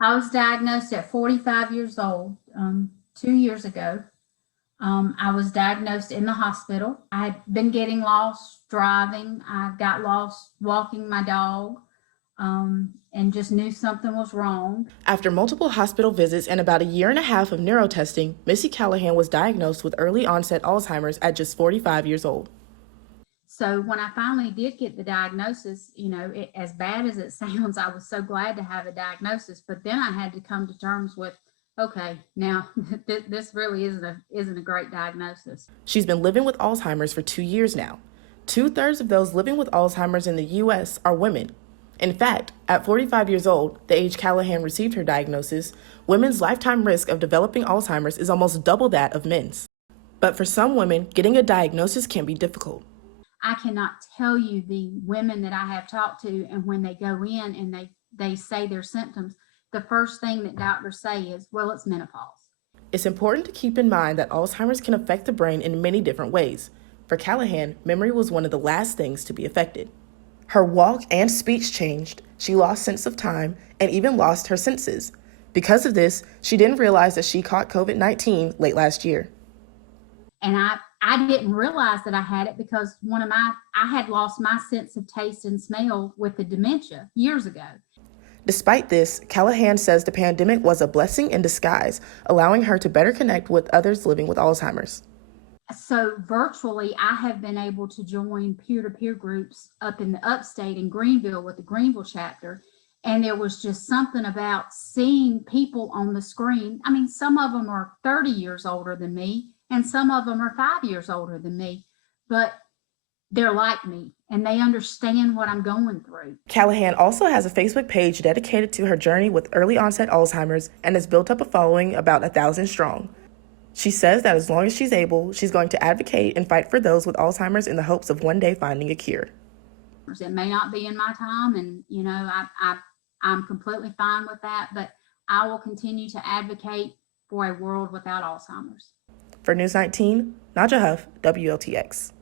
I was diagnosed at 45 years old, 2 years ago. I was diagnosed in the hospital. I had been getting lost driving. I got lost walking my dog, and just knew something was wrong. After multiple hospital visits and about a year and a half of neurotesting, Missy Callahan was diagnosed with early-onset Alzheimer's at just 45 years old. So when I finally did get the diagnosis, as bad as it sounds, I was so glad to have a diagnosis. But then I had to come to terms with, okay, now this really isn't a great diagnosis. She's been living with Alzheimer's for 2 years now. 2/3 of those living with Alzheimer's in the U.S. are women. In fact, at 45 years old, the age Callahan received her diagnosis, women's lifetime risk of developing Alzheimer's is almost double that of men's. But for some women, getting a diagnosis can be difficult. I cannot tell you the women that I have talked to, and when they go in and they say their symptoms, the first thing that doctors say is, well, it's menopause. It's important to keep in mind that Alzheimer's can affect the brain in many different ways. For Callahan, memory was one of the last things to be affected. Her walk and speech changed, she lost sense of time, and even lost her senses. Because of this, she didn't realize that she caught COVID-19 late last year. And I didn't realize that I had it because I had lost my sense of taste and smell with the dementia years ago. Despite this, Callahan says the pandemic was a blessing in disguise, allowing her to better connect with others living with Alzheimer's. So virtually, I have been able to join peer-to-peer groups up in the upstate in Greenville with the Greenville chapter. And there was just something about seeing people on the screen. I mean, some of them are 30 years older than me, and some of them are 5 years older than me, but they're like me and they understand what I'm going through. Callahan also has a Facebook page dedicated to her journey with early onset Alzheimer's and has built up a following about 1,000 strong. She says that as long as she's able, she's going to advocate and fight for those with Alzheimer's in the hopes of one day finding a cure. It may not be in my time, and I'm completely fine with that, but I will continue to advocate for a world without Alzheimer's. For News 19, Nadja Huff, WLTX.